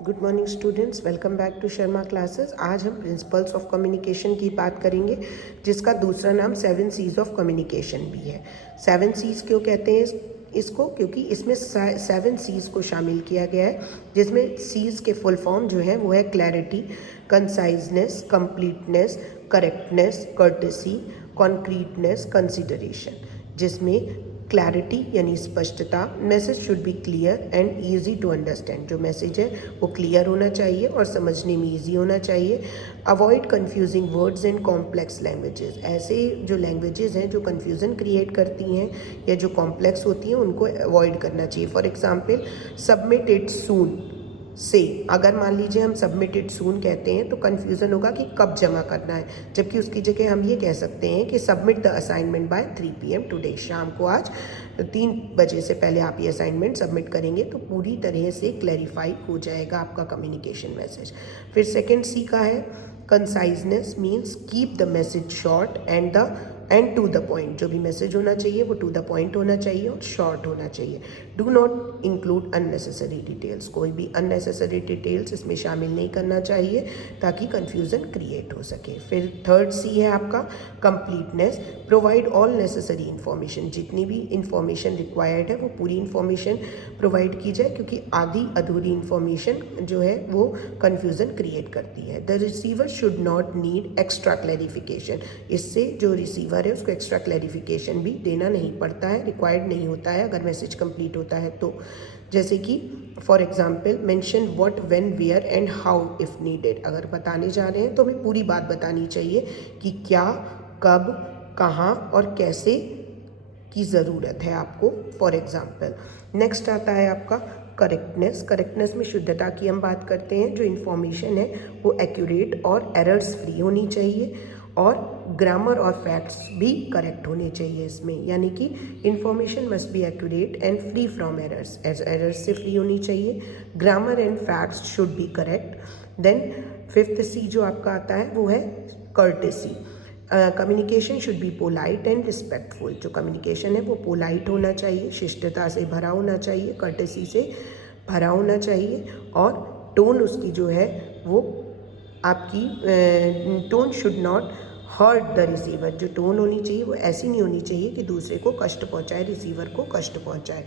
Good morning students, welcome back to Sharma classes. आज हम principles of communication की बात करेंगे, जिसका दूसरा नाम 7 सीज ऑफ कम्युनिकेशन भी है। 7 सीज क्यों कहते हैं इसको? क्योंकि इसमें 7 सीज को शामिल किया गया है, जिसमें सीज के फुल फॉर्म जो है वो है clarity, conciseness, completeness, correctness, courtesy, concreteness, consideration. जिसमें क्लैरिटी यानी स्पष्टता, message should be clear and easy to understand. जो मैसेज है वो क्लियर होना चाहिए और समझने में ईजी होना चाहिए। Avoid confusing words in complex languages. ऐसे जो लैंग्वेजेस हैं जो कन्फ्यूज़न क्रिएट करती हैं या जो कॉम्प्लेक्स होती हैं उनको अवॉइड करना चाहिए। फॉर एग्जाम्पल, सबमिट इट सून से, अगर मान लीजिए हम सबमिटेड सून कहते हैं तो कन्फ्यूज़न होगा कि कब जमा करना है, जबकि उसकी जगह हम ये कह सकते हैं कि submit the assignment bye 3 PM today. शाम को आज 3 बजे से पहले आप ये असाइनमेंट सबमिट करेंगे तो पूरी तरह से क्लैरिफाई हो जाएगा आपका कम्युनिकेशन मैसेज। फिर सेकेंड सी का है conciseness, means keep the message short and to the point. जो भी मैसेज होना चाहिए वो टू द पॉइंट होना चाहिए और शॉर्ट होना चाहिए। Do not include unnecessary details. कोई भी अननेसेसरी डिटेल्स इसमें शामिल नहीं करना चाहिए ताकि कन्फ्यूज़न क्रिएट हो सके। फिर थर्ड सी है आपका completeness, provide all necessary information. जितनी भी इंफॉर्मेशन रिक्वायर्ड है वो पूरी इन्फॉर्मेशन प्रोवाइड की जाए, क्योंकि आधी अधूरी इन्फॉर्मेशन जो है वो कन्फ्यूज़न क्रिएट करती है। The receiver should not need extra clarification. इससे जो रिसीवर है उसको एक्स्ट्रा क्लैरिफिकेशन भी देना नहीं पड़ता है, रिक्वायर्ड नहीं होता है अगर मैसेज कंप्लीट होता है तो। जैसे कि for example, mention what, when, where and how if needed. अगर बताने जा रहे हैं तो हमें पूरी बात बतानी चाहिए कि क्या, कब, कहाँ और कैसे की ज़रूरत है आपको, फॉर एग्जाम्पल। नेक्स्ट आता है आपका करेक्टनेस। करेक्टनेस में शुद्धता की हम बात करते हैं। जो इन्फॉर्मेशन है वो एक्यूरेट और एरर्स फ्री होनी चाहिए, और ग्रामर और फैक्ट्स भी करेक्ट होने चाहिए इसमें। यानी कि information must be accurate and free from errors, errors से फ्री होनी चाहिए। Grammar and facts should be correct. Then fifth C जो आपका आता है वो है courtesy. Communication should be polite and respectful. जो कम्युनिकेशन है वो पोलाइट होना चाहिए, शिष्टता से भरा होना चाहिए, कर्टेसी से भरा होना चाहिए, और टोन उसकी जो है वो आपकी tone should not hurt the receiver. जो टोन होनी चाहिए वो ऐसी नहीं होनी चाहिए कि दूसरे को कष्ट पहुंचाए, रिसीवर को कष्ट पहुंचाए।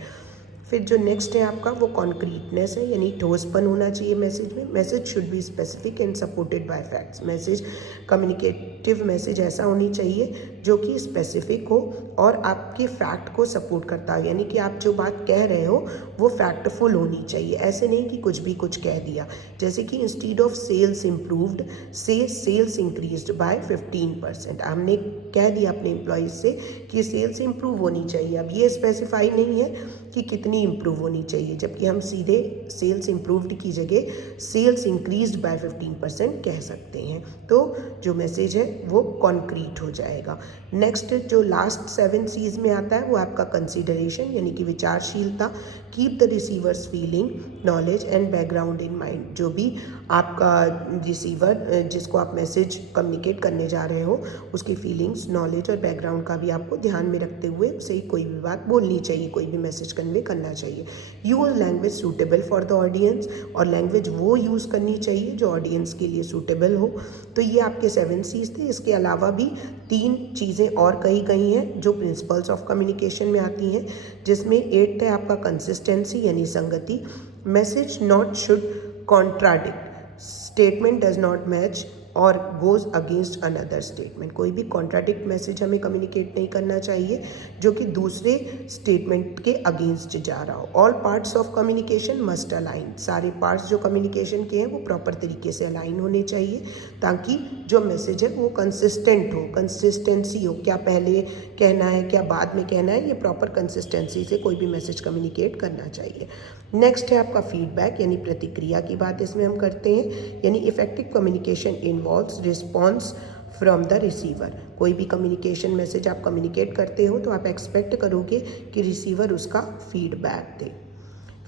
फिर जो नेक्स्ट है आपका वो कॉन्क्रीटनेस है, यानी ठोसपन होना चाहिए मैसेज में। Message should be specific and supported by facts. Message, communicative message ऐसा होनी चाहिए जो कि स्पेसिफिक हो और आपके फैक्ट को सपोर्ट करता हो, यानी कि आप जो बात कह रहे हो वो फैक्टफुल होनी चाहिए। ऐसे नहीं कि कुछ भी कुछ कह दिया। जैसे कि इंस्टीड ऑफ सेल्स इम्प्रूव्ड से सेल्स इंक्रीज्ड बाय 15%। हमने कह दिया अपने एम्प्लॉयज़ से कि सेल्स इंप्रूव होनी चाहिए। अब ये स्पेसिफाई नहीं है कि कितनी इंप्रूव होनी चाहिए, जबकि हम सीधे सेल्स इंप्रूव्ड की जगह सेल्स इंक्रीज्ड बाय 15% कह सकते हैं। तो जो मैसेज है वो कॉन्क्रीट हो जाएगा। नेक्स्ट जो लास्ट 7 सीज में आता है वो आपका कंसिडरेशन, यानी कि विचारशीलता। Keep the receiver's feeling, knowledge and background in mind. जो भी आपका रिसीवर, जिसको आप मैसेज कम्युनिकेट करने जा रहे हो, उसकी फीलिंग्स, नॉलेज और बैकग्राउंड का भी आपको ध्यान में रखते हुए उसे कोई भी बात बोलनी चाहिए, कोई भी मैसेज कन्वे करना चाहिए। Use language suitable for the audience, और लैंग्वेज वो यूज़ करनी चाहिए जो ऑडियंस के लिए सूटेबल हो। तो ये आपके 7 सीज थे। इसके अलावा भी 3 चीज़ें और कही गई हैं जो प्रिंसिपल्स ऑफ कम्युनिकेशन में आती हैं, जिसमें 8th है आपका कंसिस्टेंसी यानी संगति। Message not should contradict, statement does not match और गोज़ अगेंस्ट अनदर स्टेटमेंट। कोई भी कॉन्ट्राडिक्ट मैसेज हमें कम्युनिकेट नहीं करना चाहिए जो कि दूसरे स्टेटमेंट के अगेंस्ट जा रहा हो। All parts of communication must align. सारे पार्ट्स जो कम्युनिकेशन के हैं वो प्रॉपर तरीके से अलाइन होने चाहिए, ताकि जो मैसेज है वो कंसिस्टेंट हो, कंसिस्टेंसी हो। क्या पहले कहना है, क्या बाद में कहना है, ये प्रॉपर कंसिस्टेंसी से कोई भी मैसेज कम्युनिकेट करना चाहिए। नेक्स्ट है आपका फीडबैक यानी प्रतिक्रिया की बात इसमें हम करते हैं। यानी effective communication involves response from the receiver. कोई भी कम्युनिकेशन मैसेज आप कम्युनिकेट करते हो तो आप एक्सपेक्ट करोगे कि रिसीवर उसका फीडबैक दे।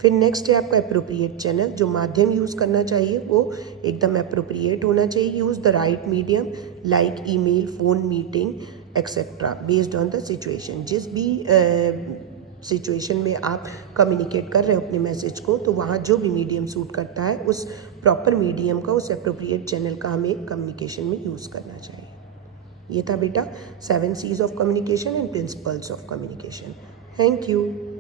फिर नेक्स्ट है आपका अप्रोप्रिएट चैनल। जो माध्यम यूज़ करना चाहिए वो एकदम अप्रोप्रिएट होना चाहिए। Use the right medium like email, phone, meeting etcetera based on the situation. जिस भी सिचुएशन में आप कम्युनिकेट कर रहे हो अपने मैसेज को, तो वहाँ जो भी मीडियम सूट करता है उस प्रॉपर मीडियम का, उस एप्रोप्रिएट चैनल का हमें कम्युनिकेशन में यूज़ करना चाहिए। ये था बेटा 7 C's of communication and principles of communication. Thank you.